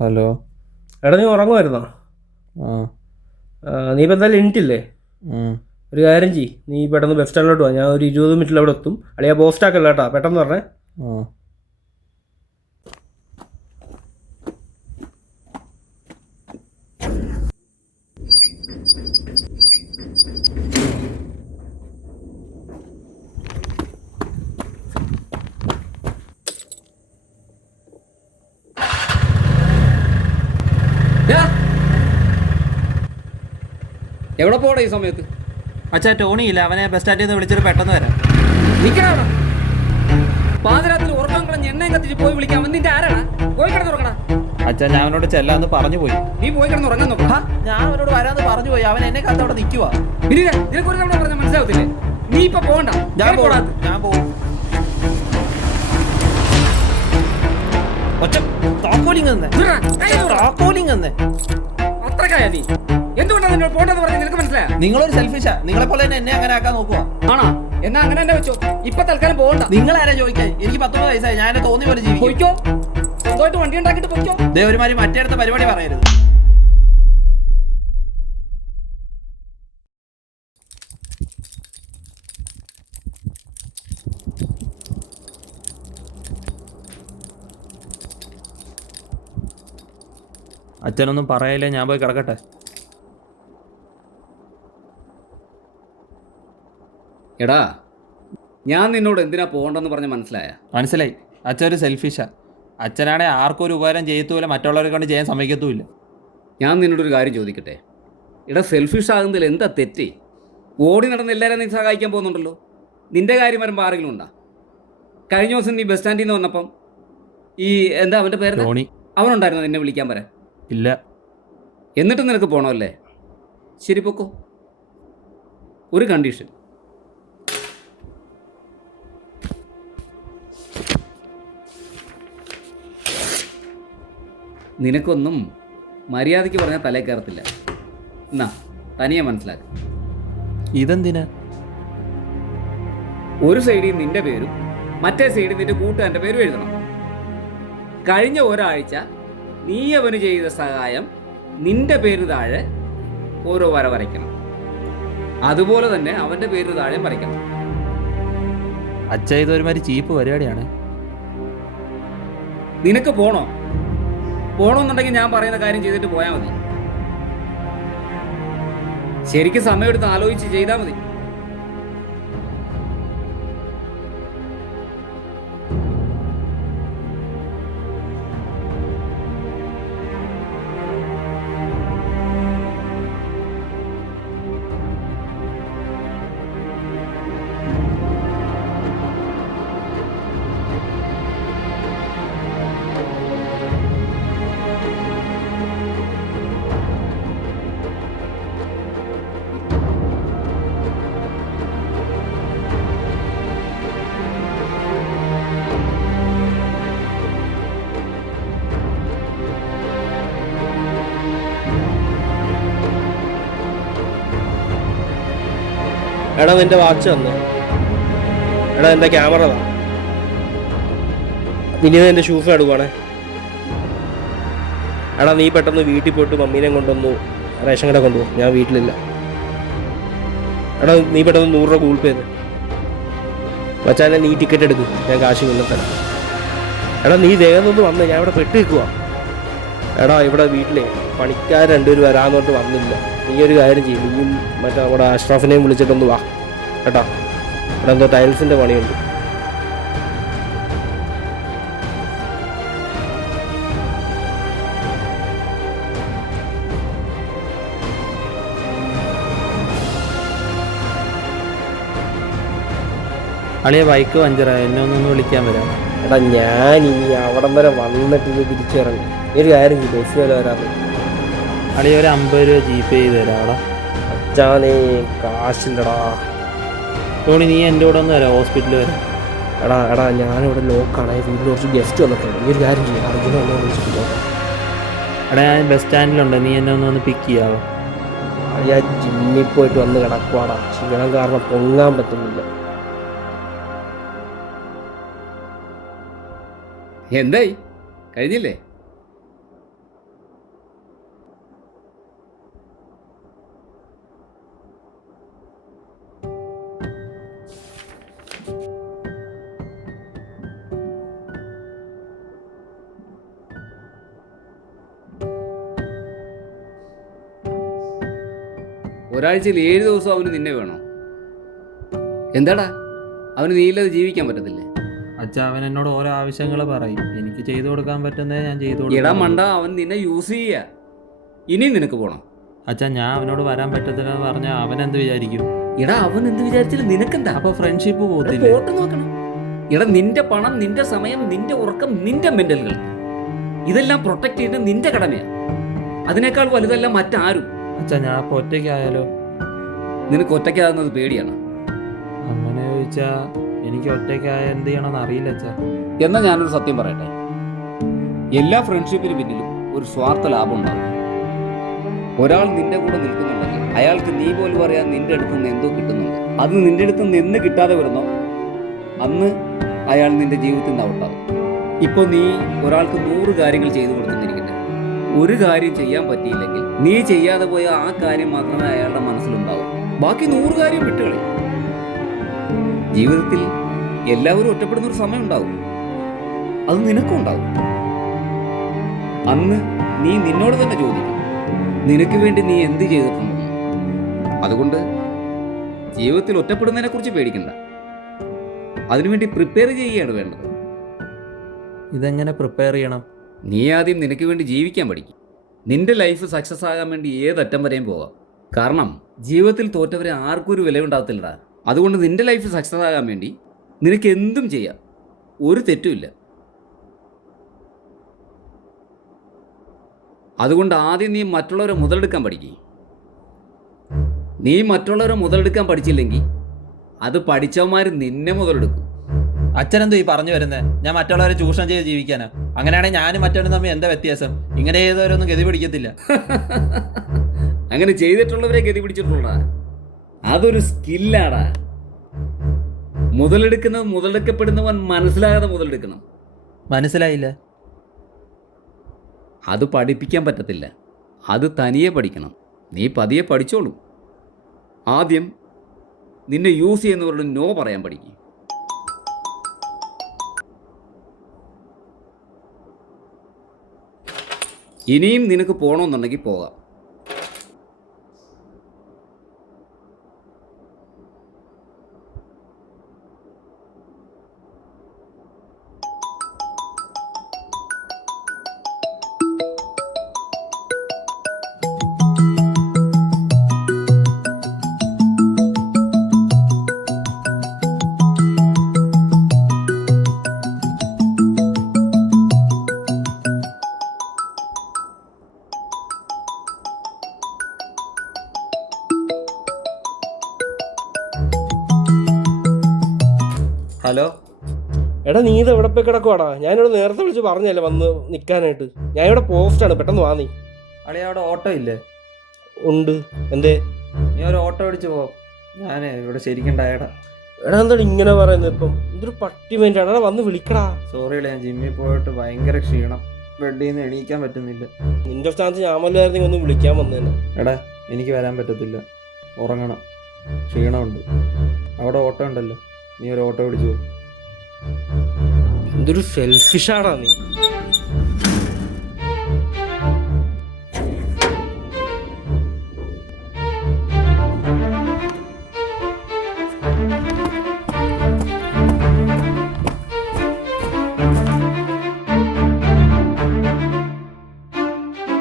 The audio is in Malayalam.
ഹലോ. എടാ, നീ ഉറങ്ങുമായിരുന്നോ? ആ. നീ ഇപ്പം എന്തായാലും എണീറ്റില്ലേ? ഉം. ഒരു കാര്യം ചെയ്യ്, നീ പെട്ടെന്ന് ബസ് സ്റ്റാൻഡിലോട്ട് വാ. ഞാൻ ഒരു 20 മിനിറ്റിൽ അവിടെ എത്തും. അളിയാ പോസ്റ്റാക്കല്ല കേട്ടോ, പെട്ടെന്ന് പറഞ്ഞേ. ആ. എവിടെ പോടാ ഈ സമയത്ത്? അച്ഛാ, ടോണി ഇല്ല, അവനെ ബസ് സ്റ്റാൻഡിൽ നിന്ന് വിളിച്ചിട്ട് പെട്ടെന്ന് വരാം. നിൽക്കണ പാതിരാത്രി ഉറക്കം കളഞ്ഞ് എണ്ണയും കത്തിച്ച് പോയി വിളിക്കാൻ നിന്റെ ആരാണ്? പോയി കിടന്നുറങ്ങണ. അച്ഛാ, ഞാൻ അവനോട് ചെല്ലാന്ന് പറഞ്ഞു പോയി. നീ പോയി കിടന്നുറങ്ങാൻ നോക്കാം. ഞാൻ അവനോട് വരാന്ന് പറഞ്ഞു പോയി. അവൻ എന്നെ കത്ത് അവിടെ നിൽക്കുവാ. നിനക്ക് ഒരു തവണ പറഞ്ഞാൽ മനസ്സിലാവത്തില്ലേ? നീ ഇപ്പൊ പോകണ്ട. ഞാൻ പോകും. അത്രക്കായ നീ എന്തുകൊണ്ടാണ് നിന്നോട് പോകണ്ടെന്ന് പറഞ്ഞാൽ നിനക്ക് മനസ്സിലായ? നിങ്ങളൊരു സെൽഫിഷാ. നിങ്ങളെ പോലെ തന്നെ എന്നെ അങ്ങനെ ആക്കാൻ നോക്കുക. ആണോ? എന്നാ അങ്ങനെ തന്നെ വെച്ചോ. ഇപ്പൊ തൽക്കാലം പോകണ്ട. നിങ്ങളാരാ ചോദിക്കാൻ? എനിക്ക് 19 വയസ്സായി. ഞാൻ തോന്നി പോലെ ജീവിക്കും. പോയിക്കോ, സ്വന്തമായിട്ട് വണ്ടി ഉണ്ടാക്കിട്ട് പോയിക്കോ. ഒരുമാതിരി മറ്റേടത്ത പരിപാടി പറയരുത്. അച്ഛനൊന്നും പറയല്ലേ, ഞാൻ പോയി കിടക്കട്ടെ. എടാ, ഞാൻ നിന്നോട് എന്തിനാ പോകണ്ടെന്ന് പറഞ്ഞ മനസ്സിലായി. അച്ഛൻ ഒരു സെൽഫിഷാ. അച്ഛനാണെ ആർക്കും ഒരു ഉപകാരം ചെയ്യത്തുമില്ല, മറ്റുള്ളവരെ കൊണ്ട് ചെയ്യാൻ സമ്മതിക്കത്തുമില്ല. ഞാൻ നിന്നോടൊരു കാര്യം ചോദിക്കട്ടെ? എടാ, സെൽഫിഷ് ആകുന്നതിൽ എന്താ തെറ്റ്? ഓടി നടന്ന് എല്ലാവരും നീ സഹായിക്കാൻ പോകുന്നുണ്ടല്ലോ. നിന്റെ കാര്യം വരുമ്പോൾ ആരെങ്കിലും ഉണ്ടാ? കഴിഞ്ഞ ദിവസം നീ ബസ് സ്റ്റാൻഡിൽ നിന്ന് വന്നപ്പം ഈ എന്താ അവൻ്റെ പേര്? ടോണി. അവനുണ്ടായിരുന്നു നിന്നെ വിളിക്കാൻ വരാൻ? ഇല്ല. എന്നിട്ട് നിനക്ക് പോകണമല്ലേ? ശരി, പൊക്കോ. ഒരു കണ്ടീഷൻ. നിനക്കൊന്നും മര്യാദയ്ക്ക് പറഞ്ഞാൽ തലേ കയറത്തില്ല. എന്നാ തനിയെ മനസ്സിലാക്കുക. ഇതെന്തിനാ? ഒരു സൈഡിൽ നിന്റെ പേരും മറ്റേ സൈഡിൽ നിന്റെ കൂട്ടുകാരൻ്റെ പേരും എഴുതണം. കഴിഞ്ഞ ഒരാഴ്ച നീ അവന് ചെയ്ത സഹായം നിന്റെ പേര് താഴെ ഓരോ വര വരയ്ക്കണം. അതുപോലെ തന്നെ അവൻ്റെ പേര് താഴെ വരയ്ക്കണം. അച്ഛ, ഇതൊരുമാതിരി ചീപ്പ് പരിപാടിയാണ്. നിനക്ക് പോണമെന്നുണ്ടെങ്കിൽ ഞാൻ പറയുന്ന കാര്യം ചെയ്തിട്ട് പോയാൽ മതി. ശരിക്കും സമയമെടുത്ത് ആലോചിച്ച് ചെയ്താൽ മതി. എടാ, നിന്റെ വാച്ച് തന്നു. എടാ, എൻ്റെ ക്യാമറ താ. പിന്നെ എൻ്റെ ഷൂസ് എടുക്കുവാണേ. എടാ, നീ പെട്ടെന്ന് വീട്ടിൽ പോയിട്ട് മമ്മീനെ കൊണ്ടുവന്നു റേഷൻ കട കൊണ്ടുപോകും. ഞാൻ വീട്ടിലില്ല. എടാ, നീ പെട്ടെന്ന് 100 രൂപ ഗൂഗിൾ പേ ചെയ്ത് വച്ചാൽ നീ ടിക്കറ്റ് എടുക്കും. ഞാൻ കാശ് കൊണ്ടുതരാം. എടാ, നീ വേഗം ഒന്ന് വന്നേ, ഞാൻ ഇവിടെ പെട്ട് നിൽക്കുക. എടാ, ഇവിടെ വീട്ടിലെ പണിക്കാർ 2 പേര് വരാമെന്ന് പറഞ്ഞിട്ട് വന്നില്ല. നീ ഒരു കാര്യം ചെയ്യും, നീയും മറ്റേ നമ്മുടെ അഷ്റഫിനെയും വിളിച്ചിട്ടൊന്ന് വാ കേട്ടോ. ഇവിടെ എന്തോ ടൈൽസിൻ്റെ പണിയുണ്ട്. അളിയ, ബൈക്ക് പഞ്ചറായി. എന്നെ ഒന്നൊന്ന് വിളിക്കാൻ വരാം. എടാ, ഞാൻ ഇനി അവിടം വരെ വന്നിട്ട് ഇത് തിരിച്ചിറങ്ങി. ഒരു കാര്യം ചെയ്യും, ബസ് വരെ വരാതെ. അളിയ, ഒരു 50 രൂപ ജീപേ ചെയ്ത് തരാം. അവിടെ അച്ഛാനേ കാശില്ലടാ. ടോണി, നീ എൻ്റെ കൂടെ ഒന്ന് വരാം, ഹോസ്പിറ്റലിൽ വരാം. എടാ, ഞാനിവിടെ ലോക്കാണ്. വീട്ടിൽ കുറച്ച് ഗസ്റ്റ് വന്നിട്ടുണ്ട്. ഈ ഒരു കാര്യം ചെയ്യും, അർജുന എന്നെ വിളിച്ചിട്ട്. എടാ, ഞാൻ ബസ് സ്റ്റാൻഡിലുണ്ട്. നീ എന്നെ ഒന്ന് പിക്ക് ചെയ്യാവോ? ഞാൻ ജിമ്മിൽ പോയിട്ട് വന്ന് കിടക്കുവാടാ. ക്ഷീണം കാരണം പൊങ്ങാൻ പറ്റുന്നില്ല. എന്തായി? കഴിഞ്ഞില്ലേ? ഒരാഴ്ചയിൽ 7 ദിവസം അവന് നിന്നെ വേണോ? എന്താടാ, അവന് നീയില്ലാതെ ജീവിക്കാൻ പറ്റത്തില്ലേ? അച്ഛ അവൻ എന്നോട് ഓരോ ആവശ്യങ്ങൾ പറയും, എനിക്ക് ചെയ്തു കൊടുക്കാൻ പറ്റുന്നേ ഞാൻ ചെയ്തു ഇടാ കൊടുക്കാം. മണ്ട, അവൻ നിന്നെ യൂസ് ചെയ്യുക. ഇനിയും നിനക്ക് പോണം. അച്ഛ ഞാൻ അവനോട് വരാൻ പറ്റത്തില്ലെന്ന് പറഞ്ഞാൽ അവൻ എന്ത് വിചാരിക്കും? എടാ, അവൻ എന്ത് വിചാരിച്ചാലും നിനക്കെന്താ? അപ്പൊ ഫ്രണ്ട്ഷിപ്പ് പോകത്തില്ല. ഫോട്ടോ നോക്കണം. എടാ, നിന്റെ പണം, നിന്റെ സമയം, നിന്റെ ഉറക്കം, നിന്റെ മെന്റലുകൾ, ഇതെല്ലാം പ്രൊട്ടക്ട് ചെയ്യുന്നത് നിന്റെ കടമയാണ്. അതിനേക്കാൾ വലുതല്ല മറ്റാരും. അച്ഛ ഞാൻ ഇപ്പൊ ഒറ്റയ്ക്കായാലോ? നിനക്ക് ഒറ്റയ്ക്കാകുന്നത് പേടിയാണ്. അങ്ങനെ ചോദിച്ചാ എനിക്ക് ഒറ്റയ്ക്കായ എന്ത് ചെയ്യണമെന്ന് അറിയില്ല അച്ഛ. എന്നാൽ ഞാനൊരു സത്യം പറയട്ടെ, എല്ലാ ഫ്രണ്ട്ഷിപ്പിന് പിന്നിലും ഒരു സ്വാർത്ഥ ലാഭം ഉണ്ടാകും. ഒരാൾ നിന്റെ കൂടെ നിൽക്കുന്നുണ്ടെങ്കിൽ അയാൾക്ക് നീ പോലും അറിയാൻ നിന്റെ അടുത്ത് നിന്ന് എന്തോ കിട്ടുന്നുണ്ട്. അത് നിന്റെ അടുത്ത് നിന്ന് എന്ന് കിട്ടാതെ വരുന്നോ അന്ന് അയാൾ നിന്റെ ജീവിതത്തിൽ നിന്ന് ഔട്ടാകും. ഇപ്പോൾ നീ ഒരാൾക്ക് 100 കാര്യങ്ങൾ ചെയ്തു കൊടുത്തിരിക്കട്ടെ, ഒരു കാര്യം ചെയ്യാൻ പറ്റിയില്ലെങ്കിൽ നീ ചെയ്യാതെ പോയ ആ കാര്യം മാത്രമേ അയാളുടെ മനസ്സിലുണ്ടാവും. ബാക്കി 100 കാര്യം വിട്ടുകളി. ജീവിതത്തിൽ എല്ലാവരും ഒറ്റപ്പെടുന്ന ഒരു സമയം ഉണ്ടാവും, അത് നിനക്കും ഉണ്ടാവും. അന്ന് നീ നിന്നോട് തന്നെ ചോദിക്കും, നിനക്ക് വേണ്ടി നീ എന്ത് ചെയ്തിട്ടുണ്ടോ? അതുകൊണ്ട് ജീവിതത്തിൽ ഒറ്റപ്പെടുന്നതിനെ കുറിച്ച് പേടിക്കണ്ട, അതിനുവേണ്ടി പ്രിപ്പയർ ചെയ്യുകയാണ് വേണ്ടത്. ഇതെങ്ങനെ പ്രിപ്പയർ ചെയ്യണം? നീ ആദ്യം നിനക്ക് വേണ്ടി ജീവിക്കാൻ പഠിക്കും. നിന്റെ ലൈഫ് സക്സസ് ആകാൻ വേണ്ടി ഏതറ്റം വരെയും പോകാം. കാരണം ജീവിതത്തിൽ തോറ്റവരെ ആർക്കും ഒരു വിലയുണ്ടാകത്തില്ലടാ. അതുകൊണ്ട് നിന്റെ ലൈഫ് സക്സസ് ആകാൻ വേണ്ടി നിനക്ക് എന്തും ചെയ്യാം, ഒരു തെറ്റുമില്ല. അതുകൊണ്ട് ആദ്യം നീ മറ്റുള്ളവരെ മുതലെടുക്കാൻ പഠിക്കുക. നീ മറ്റുള്ളവരെ മുതലെടുക്കാൻ പഠിച്ചില്ലെങ്കിൽ അത് പഠിച്ചവന്മാർ നിന്നെ മുതലെടുക്കും. അച്ഛനെന്തോ ഈ പറഞ്ഞു വരുന്നത്? ഞാൻ മറ്റുള്ളവരെ ചൂഷണം ചെയ്ത് ജീവിക്കാനാ? അങ്ങനെയാണെങ്കിൽ ഞാനും മറ്റവനും തമ്മിൽ എന്താ വ്യത്യാസം? ഇങ്ങനെ ചെയ്തവരൊന്നും ഗതി പിടിക്കത്തില്ല. അങ്ങനെ ചെയ്തിട്ടുള്ളവരെ ഗതി പിടിച്ചിട്ടുള്ളടാ. അതൊരു സ്കില്ലാടാ. മുതലെടുക്കുന്നത് മുതലെടുക്കപ്പെടുന്നവൻ മനസ്സിലാകാതെ മുതലെടുക്കണം. മനസ്സിലായില്ല. അത് പഠിപ്പിക്കാൻ പറ്റത്തില്ല, അത് തനിയെ പഠിക്കണം. നീ പതിയെ പഠിച്ചോളൂ. ആദ്യം നിന്നെ യൂസ് ചെയ്യുന്നവരോട് നോ പറയാൻ പഠിക്കും. ഇനിയും നിനക്ക് പോകണമെന്നുണ്ടെങ്കിൽ പോകാം. ഹലോ എടാ, നീ ഇത് എവിടെ പോയി കിടക്കുവാടാ? ഞാനിവിടെ നേരത്തെ വിളിച്ച് പറഞ്ഞല്ലേ വന്ന് നിൽക്കാനായിട്ട്. ഞാൻ ഇവിടെ പോസ്റ്റാണ്, പെട്ടെന്ന് വാ നീ. അളി അവിടെ ഓട്ടോ ഇല്ലേ? ഉണ്ട്. എന്തേ? നീ ഒരു ഓട്ടോ അടിച്ച് പോ, ഞാൻ ഇവിടെ ശരിക്കും ടയർഡാ. എടാ, എന്താണ് ഇങ്ങനെ പറയുന്നത്? ഇപ്പം എന്തൊരു പട്ടി വേണ്ടിയാണ്. എടാ, വന്ന് വിളിക്കടാ. സോറി ഞാൻ ജിമ്മിൽ പോയിട്ട് ഭയങ്കര ക്ഷീണം, ബെഡിൽ നിന്ന് എണീക്കാൻ പറ്റുന്നില്ല. നിന്റെ സ്ഥാനത്ത് ഞാൻ വല്ലായിരുന്നു ഒന്ന് വിളിക്കാൻ വന്നേനെ. എടാ എനിക്ക് വരാൻ പറ്റത്തില്ല, ഉറങ്ങണം, ക്ഷീണമുണ്ട്. അവിടെ ഓട്ടോ ഉണ്ടല്ലോ, നീ ഒരു ഓട്ടോ പിടിച്ചു പോ. എന്തൊരു സെൽഫിഷാടാ നീ.